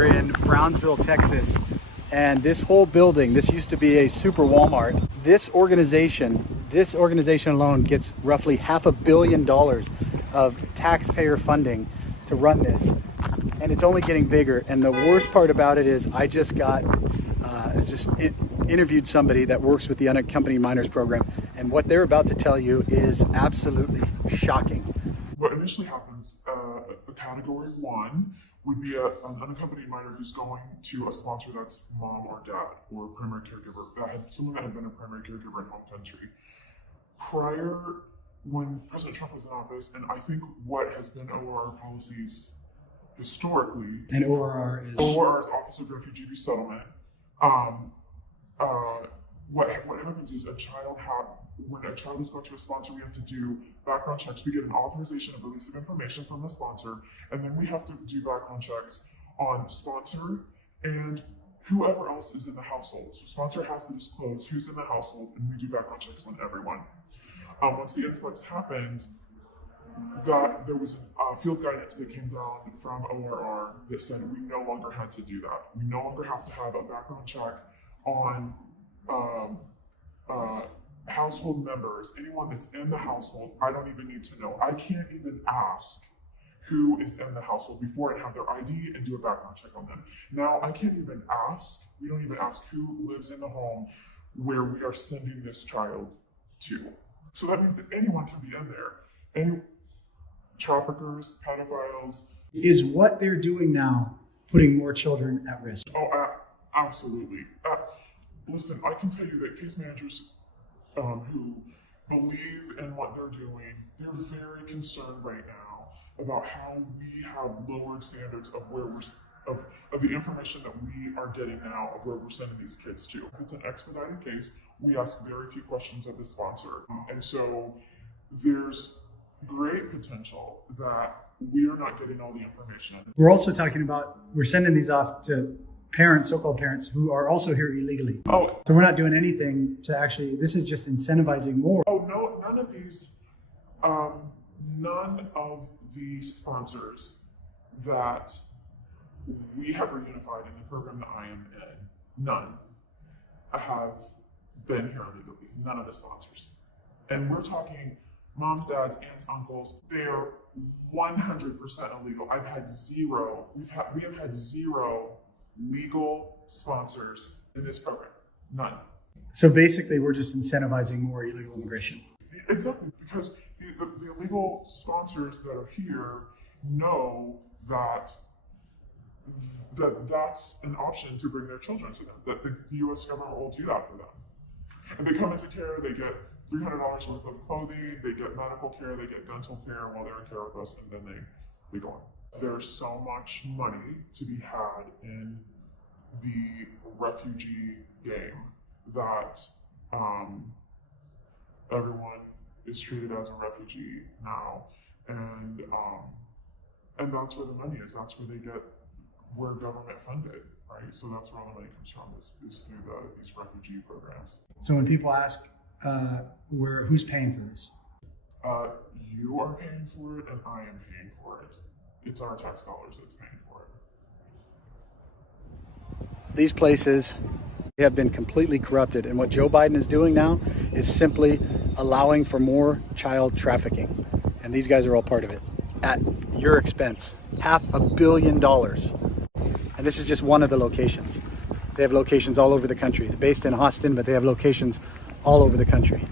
We're in Brownsville, Texas, and this whole building, this used to be a super Walmart. This organization alone gets roughly $500 million of taxpayer funding to run this, and it's only getting bigger. And the worst part about it is I just got interviewed somebody that works with the Unaccompanied Minors program, and what they're about to tell you is absolutely shocking. What initially happens, a category 1 would be an unaccompanied minor who's going to a sponsor that's mom or dad or primary caregiver, someone that had been a primary caregiver in home country. Prior, when President Trump was in office, and I think what has been ORR policies historically, And ORR is Office of Refugee Resettlement. What happens is when a child is going to a sponsor, we have to do background checks. We get an authorization of release of information from the sponsor, and then we have to do background checks on sponsor and whoever else is in the household. So sponsor has to disclose who's in the household, and we do background checks on everyone. Once the influx happened, there was a field guidance that came down from ORR that said we no longer had to do that. We no longer have to have a background check on household members, anyone that's in the household. I don't even need to know. I can't even ask who is in the household before I have their ID and do a background check on them. Now I can't even ask, we don't even ask who lives in the home where we are sending this child to. So that means that anyone can be in there. Any traffickers, pedophiles. Is what they're doing now putting more children at risk? Oh, absolutely. Listen, I can tell you that case managers who believe in what they're doing, they're very concerned right now about how we have lowered standards of where of the information that we are getting now of where we're sending these kids to. If it's an expedited case, we ask very few questions of the sponsor. And so there's great potential that we are not getting all the information. We're also talking about, we're sending these off to parents, so-called parents, who are also here illegally. Oh. So we're not doing anything to actually, this is just incentivizing more. Oh, no, none of the sponsors that we have reunified in the program that I am in, none have been here illegally. None of the sponsors. And we're talking moms, dads, aunts, uncles. They're 100% illegal. We have had zero legal sponsors in this program. None. So basically, we're just incentivizing more illegal immigration. Exactly, because the illegal sponsors that are here know that that's an option to bring their children to them, that the U.S. government will do that for them. And they come into care, they get $300 worth of clothing, they get medical care, they get dental care while they're in care with us, and then they go on. There's so much money to be had in the refugee game that everyone is treated as a refugee now, and that's where the money is. That's where we're government funded, right? So that's where all the money comes from is through these refugee programs. So when people ask, who's paying for this? You are paying for it, and I am paying for it. It's our tax dollars that's paying for it. These places have been completely corrupted, and what Joe Biden is doing now is simply allowing for more child trafficking, and these guys are all part of it at your expense. $500 million. And this is just one of the locations. They have locations all over the country. They're based in Austin, but they have locations all over the country.